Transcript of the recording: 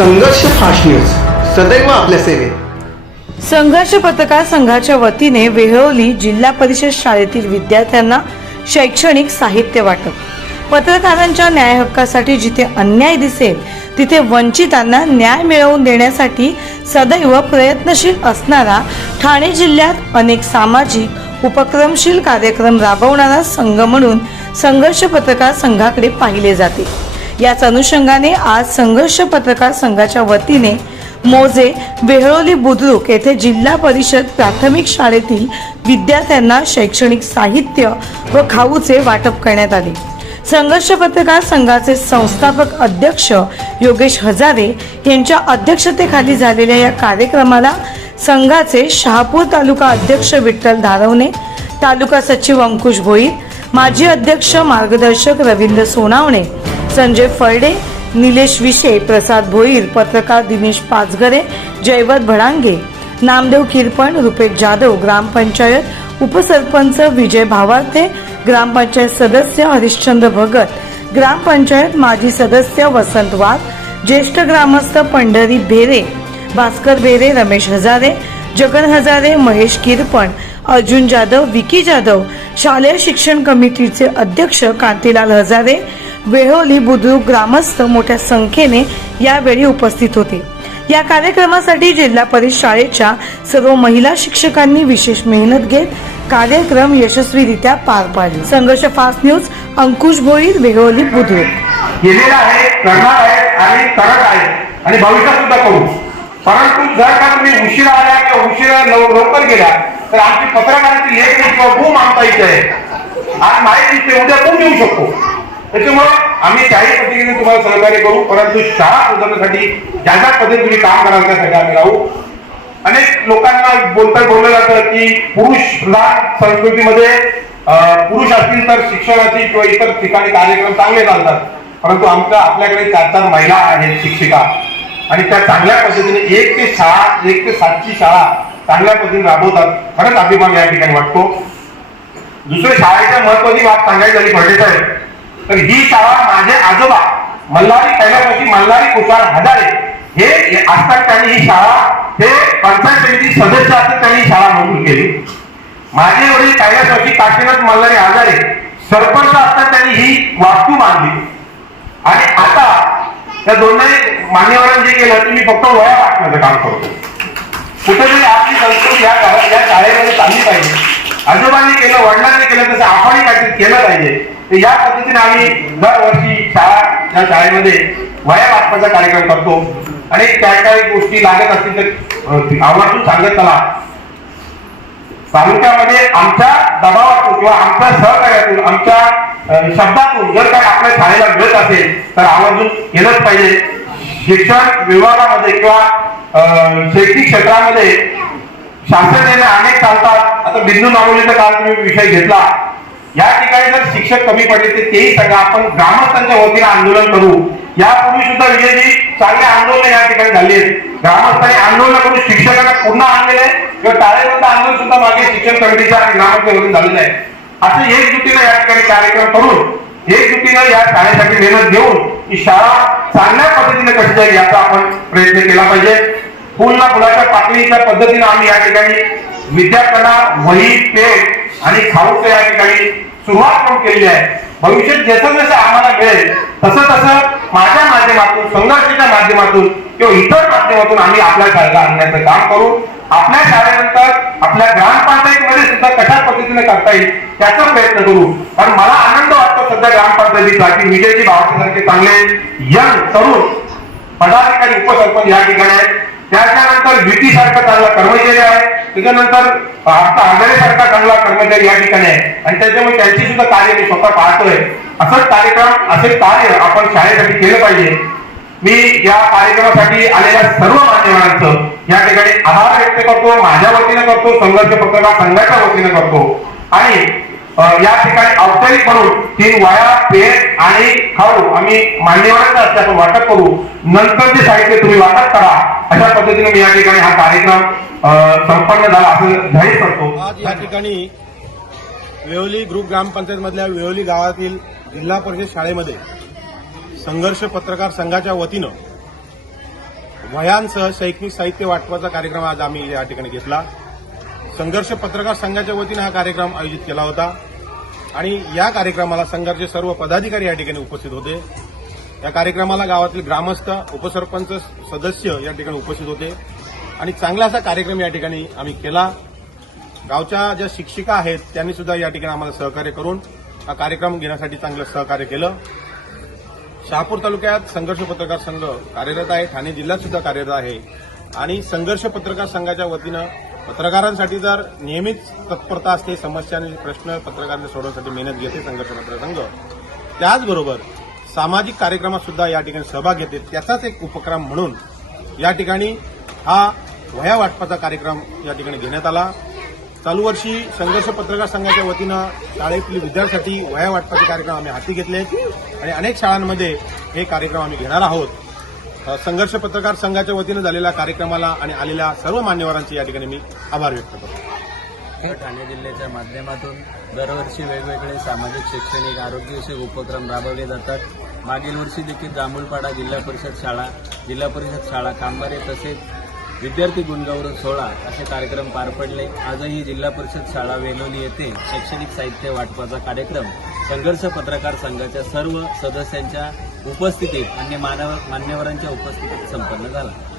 संघर्ष fast news सदैव आपल्या सेवेत. संघर्ष पत्रकार संघाच्या वतीने वेहळोली जिल्हा परिषद शाळेतील विद्यार्थ्यांना शैक्षणिक साहित्य वाटप. पत्रकारांच्या न्याय हक्कासाठी जिथे अन्याय दिसेल तिथे वंचितांना न्याय मिळवून देण्यासाठी सदैव प्रयत्नशील असणारा ठाणे जिल्ह्यात अनेक सामाजिक उपक्रमशील कार्यक्रम राबवणारा संघ म्हणून संघर्ष पत्रकार संघाकडे पाहिले जाते. याच अनुषंगाने आज संघर्ष पत्रकार संघाच्या वतीने मोजे बेहळोली बुद्रुक येथे जिल्हा परिषद प्राथमिक शाळेतील विद्यार्थ्यांना शैक्षणिक साहित्य व खाऊचे वाटप करण्यात आले. संघर्ष पत्रकार संघाचे संस्थापक अध्यक्ष योगेश हजारे यांच्या अध्यक्षतेखाली झालेल्या या कार्यक्रमाला संघाचे शहापूर तालुका अध्यक्ष विठ्ठल धारवणे तालुका सचिव अंकुश भोईर माजी अध्यक्ष मार्गदर्शक रवींद्र सोनावणे संजय फळडे निलेश विशे प्रसाद भोईर पत्रकार दिनेश पाचघरे जयवत भडांगे नामदेव किरपण रुपेश जाधव ग्रामपंचायत उपसरपंच विजय भावार्थे ग्रामपंचायत सदस्य हरिश्चंद्र भगत ग्रामपंचायत माजी सदस्य वसंत वाघ ज्येष्ठ ग्रामस्थ पंढरी भेरे भास्कर भेरे रमेश हजारे जगन हजारे महेश किरपण अर्जुन जाधव विकी जाधव शालेय शिक्षण कमिटीचे अध्यक्ष कांतीलाल हजारे वेहोली बुद्रुक ग्रामस्थ मोठ्या संख्येने यावेळी उपस्थित होते. या कार्यक्रमासाठी जिल्हा परिषद शाळेच्या सर्व महिला शिक्षकांनी विशेष मेहनत घेत कार्यक्रम यशस्वीरित्या पार पाडले. Sangharsh fast news Ankush Bhoir Veholi Budruk. केलेला आहे करणार आहे आणि करत आहे. आणि भविष्यात सुद्धा करू परंतु जर का तुम्ही उशिरा आल्या किंवा उशिरा लवकर गेला तर आमची पत्रकारांची लेख किंवा बूम आमचा येते आज माहिती उद्या बूम येऊ शकतो? त्याच्यामुळं आम्ही त्याही पद्धतीने तुम्हाला सहकार्य करू. परंतु शाळा उजवण्यासाठी ज्या ज्या पद्धतीने तुम्ही काम कराल त्यासाठी आम्ही राहू. अनेक लोकांना बोलता बोललं जातं की पुरुष प्रधान संस्कृतीमध्ये पुरुष असतील तर शिक्षणाची किंवा इतर ठिकाणी कार्यक्रम चांगले चालतात. परंतु आमच्या आपल्याकडे चार चार महिला आहेत शिक्षिका. आणि त्या चांगल्या पद्धतीने एक ते शाळा एक ते सातची शाळा चांगल्या पद्धतीने राबवतात. खरंच अभिमान या ठिकाणी वाटतो. दुसऱ्या शाळेच्या महत्वाची बाब सांगायची झाली भरडे साहेब तर ही शाळा माझे आजोबा मल्हारी पहिल्यापासून मल्हारी कुशाल हजारे हे असतात त्यांनी ही शाळा. हे पंचायत समिती सदस्य असतात त्यांनी शाळा मंजूर केली. माझे वडील पहिल्याच काशीनाथ मल्हारी हजारे सरपंच असतात त्यांनी ही वास्तू बांधली आणि आता त्या दोन्ही मान्यवरांनी जे केलं ते मी फक्त वया टाकण्याचं काम करतो. कुठेतरी आपली संस्कृती या या शाळेमध्ये चालली पाहिजे. आजोबांनी केलं वडिलांनी केलं तसं आपणही काहीतरी केलं पाहिजे. या पद्धतीने आम्ही दरवर्षी शाळा या शाळेमध्ये वया वाटपाचा कार्यक्रम करतो. आणि त्या काही गोष्टी लागत असतील तर आवर्जून सांगत चला. तालुक्यामध्ये आमच्या दबावातून किंवा आमच्या सहकार्यातून आमच्या शब्दातून जर काही आपल्या शाळेला मिळत असेल तर आवर्जून केलंच पाहिजे. शिक्षण विभागामध्ये किंवा अं, शैक्षणिक क्षेत्रामध्ये शासनाने अनेक चालतात. आता बिंदू नागोलीचा काल तुम्ही विषय घेतला. या ठिकाणी जर शिक्षक कमी पडले ते तेही सगळं आपण ग्रामस्थांच्या वतीने आंदोलन करू. यापूर्वी सुद्धा विजयजी चांगले आंदोलन या ठिकाणी झाली. आहेत ग्रामस्थांनी आंदोलन करून शिक्षकांना पुन्हा आणलेलं आहे. किंवा टाळेबंद आंदोलन सुद्धा मागे शिक्षण कमिटीच्या आणि ग्रामांच्या झालेलं आहे. असं एकजुटीनं या ठिकाणी कार्यक्रम करून एकजुटीनं या शाळेसाठी मेहनत घेऊन ही शाळा चांगल्या पद्धतीने कशी जाईल याचा आपण प्रयत्न केला पाहिजे. फुलना फुलाच्या पाकळीच्या पद्धतीने आम्ही या ठिकाणी विद्यार्थ्यांना वही पेट आणि खाऊचं या ठिकाणी सुरुवात पण केली आहे. भविष्यात जसं जसं आम्हाला मिळेल तसं तसं माझ्या माध्यमातून संघर्षाच्या माध्यमातून किंवा इतर माध्यमातून आम्ही आपल्या शाळेला आणण्याचं काम करू. आपल्या शाळेनंतर आपल्या ग्रामपंचायतीमध्ये सुद्धा कशा पद्धतीने करता येईल त्याचा प्रयत्न करू. कारण मला आनंद वाटतो सध्या ग्रामपंचायतीचा की विजयजी भावसारखे चांगले यंग तरुण पदाधिकारी उपसरपंच या ठिकाणी आहेत. त्याच्यानंतर व्हीटी सारखा चांगला कर्मचारी आहे. त्याच्यानंतर आता आघाडी सारखा चांगला कर्मचारी या ठिकाणी आहे. आणि त्याच्यामुळे त्यांची सुद्धा कार्य मी स्वतः पाहतोय. असंच कार्यक्रम असे कार्य आपण शाळेसाठी केलं पाहिजे. मी या कार्यक्रमासाठी आलेल्या सर्व मान्यवरांचं या ठिकाणी आभार व्यक्त करतो. माझ्या वतीने करतो संघर्ष पत्रकार संघाच्या वतीने करतो. आणि या ठिकाणी औपचारिक म्हणून तीन वया पेन आणि खाऊ आम्ही मान्यवरांचा असते आपण वाटप करू. नंतर जे साहित्य तुम्ही वाटप करा अशा पद्धतीने मी या ठिकाणी हा कार्यक्रम संपन्न झाला असं जाहीर करतो. आज या ठिकाणी वेवली ग्रुप ग्रामपंचायत मधल्या वेवली गावातील जिल्हा परिषद शाळेमध्ये संघर्ष पत्रकार संघाच्या वतीनं वयांसह शैक्षणिक साहित्य वाटपाचा कार्यक्रम आज आम्ही या ठिकाणी घेतला. संघर्ष पत्रकार संघाच्या वतीनं हा कार्यक्रम आयोजित केला होता. आणि या कार्यक्रमाला संघाचे सर्व पदाधिकारी या ठिकाणी उपस्थित होते. या कार्यक्रमाला गावातील ग्रामस्थ उपसरपंच सदस्य या ठिकाणी उपस्थित होते. आणि चांगला असा कार्यक्रम या ठिकाणी आम्ही केला. गावच्या ज्या शिक्षिका आहेत त्यांनी सुद्धा या ठिकाणी आम्हाला सहकार्य करून हा कार्यक्रम घेण्यासाठी चांगलं सहकार्य केलं. शहापूर तालुक्यात संघर्ष पत्रकार संघ कार्यरत आहे ठाणे जिल्ह्यात सुद्धा कार्यरत आहे. आणि संघर्ष पत्रकार संघाच्या वतीनं पत्रकारांसाठी जर नेहमीच तत्परता असते समस्या आणि प्रश्न पत्रकारांना सोडवण्यासाठी मेहनत घेते संघर्ष पत्रकार संघ त्याचबरोबर सामाजिक कार्यक्रमात सुद्धा या ठिकाणी सहभाग घेते त्याचाच एक उपक्रम म्हणून या ठिकाणी हा वह्या वाटपाचा कार्यक्रम या ठिकाणी घेण्यात आला. चालू वर्षी संघर्ष पत्रकार संघाच्या वतीनं शाळेतील विद्यार्थ्यांसाठी वह्या वाटपाचे कार्यक्रम आम्ही हाती घेतले आणि अनेक शाळांमध्ये हे कार्यक्रम आम्ही घेणार आहोत. संघर्ष पत्रकार संघाच्या वतीनं झालेल्या कार्यक्रमाला आणि आलेल्या सर्व मान्यवरांचे या ठिकाणी मी आभार व्यक्त करतो. ठाणे जिल्ह्याच्या माध्यमातून दरवर्षी वेगवेगळे सामाजिक शैक्षणिक आरोग्यविषयक उपक्रम राबवले जातात. मागील वर्षी देखील जांभूळपाडा जिल्हा परिषद शाळा जिल्हा परिषद शाळा कांबारे तसेच विद्यार्थी गुणगौरव सोहळा असे कार्यक्रम पार पडले. आजही जिल्हा परिषद शाळा वेलोली येथे शैक्षणिक साहित्य वाटपाचा कार्यक्रम संघर्ष पत्रकार संघाच्या सर्व सदस्यांच्या उपस्थितीत अन्य मानव मान्यवरांच्या उपस्थितीत संपन्न झाला.